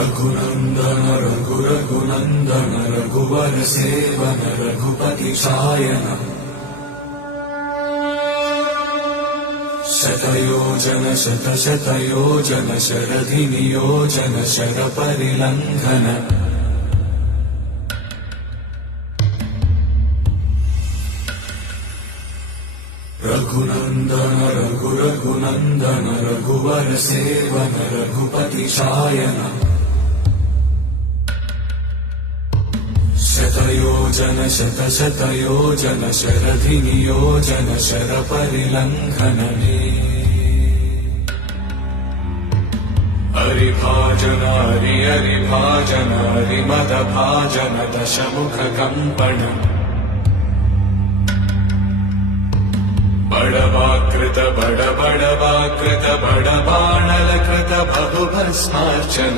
रघुनन्दन रघुनन्दन रघुवर सेवन रघुपति शायन शतयोजन शतशतयोजन शरधि नियोजन शरपरिलङ्घन रघुनन्दन रघुनन्दन रघुवर सेवन रघुपति शायन शतयोजन शतशतयोजन शरधि नियोजन शरपरिलङ्घन हरिभाजन हरिभाजन हरिमदभाजन दशमुख कम्पण बड़वाकृत बड़वाकृत बड़बाणलकृत बहुभस्मार्चन